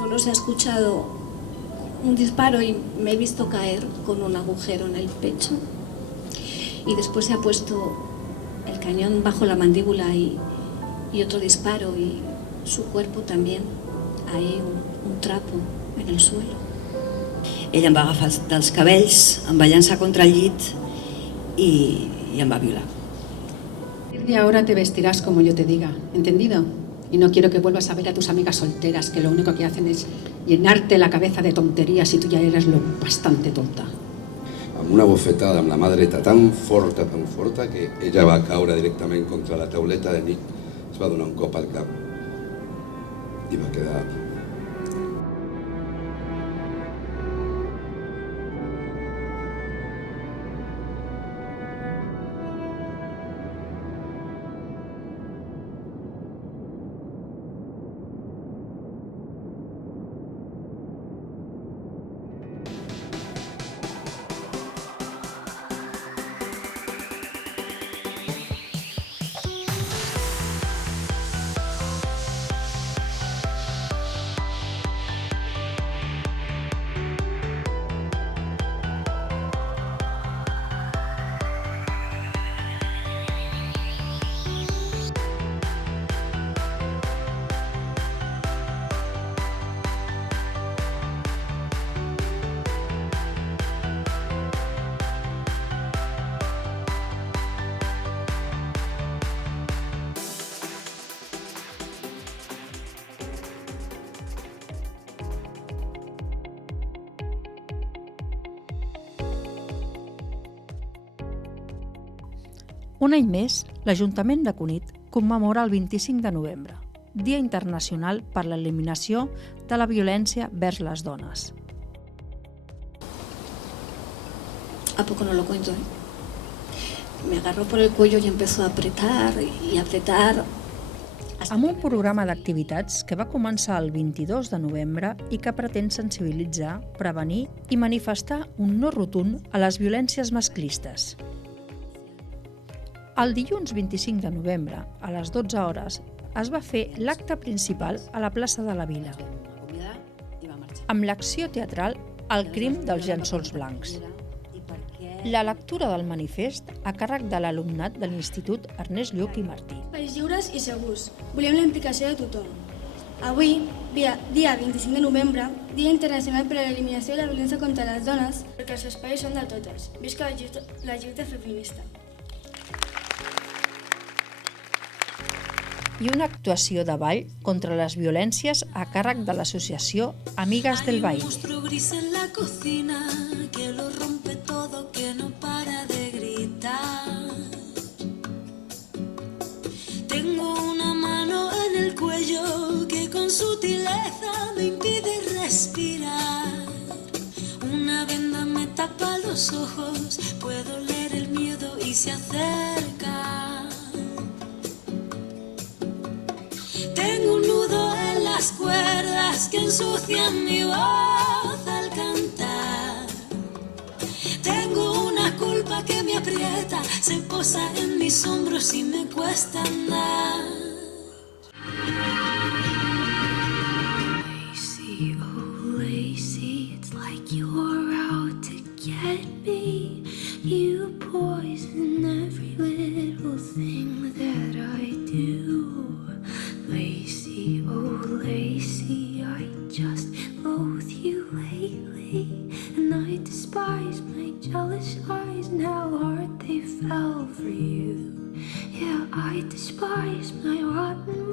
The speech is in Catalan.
Solo se ha escuchado un disparo y me he visto caer con un agujero en el pecho. Y después se ha puesto el cañón bajo la mandíbula y otro disparo y su cuerpo también. Ahí un trapo en el suelo. Ell em va agafar dels cabells, em va llançar contra el llit i em va violar. Y ahora te vestirás como yo te diga, ¿entendido? Y no quiero que vuelvas a ver a tus amigas solteras que lo único que hacen es llenarte la cabeza de tonterías y tú ya eres lo bastante tonta. Amb una bofetada amb la mà dreta tan forta, que ella va caure directament contra la tauleta de nit, es va donar un cop al cap i va quedar... Un any més, l'Ajuntament de Cunit commemora el 25 de novembre, Dia Internacional per l'Eliminació de la Violència vers les Dones. ¿A poco no lo cuento? Me agarró por el cuello y empezó a apretar y apretar. Amb un programa d'activitats que va començar el 22 de novembre i que pretén sensibilitzar, prevenir i manifestar un no rotund a les violències masclistes. El dilluns 25 de novembre, a les 12 hores, es va fer l'acte principal a la plaça de la Vila, amb l'acció teatral El crim dels llençols blancs. La lectura del manifest a càrrec de l'alumnat de l'Institut Ernest Lluch i Martí. Espais lliures i segurs. Volem la implicació de tothom. Avui, dia 25 de novembre, Dia Internacional per a l'Eliminació de la Violència contra les Dones, perquè els espais són de totes. Visca la lluita feminista. I una actuació de ball contra les violències a càrrec de l'associació Amigas del Ball. Hay un monstruo gris en la cocina que lo rompe todo, que no para de gritar. Tengo una mano en el cuello que con sutileza me impide respirar. Una venda me tapa los ojos, puedo leer el miedo y se acerca. Tengo un nudo en las cuerdas que ensucian mi voz al cantar. Tengo una culpa que me aprieta, se posa en mis hombros y me cuesta andar. Lacy, oh Lacy, it's like you're out to get me. You poison every little thing that I do. Lacy, oh Lacy, I just loathe you lately, and I despise my jealous eyes and how hard they fell for you. Yeah, I despise my rotten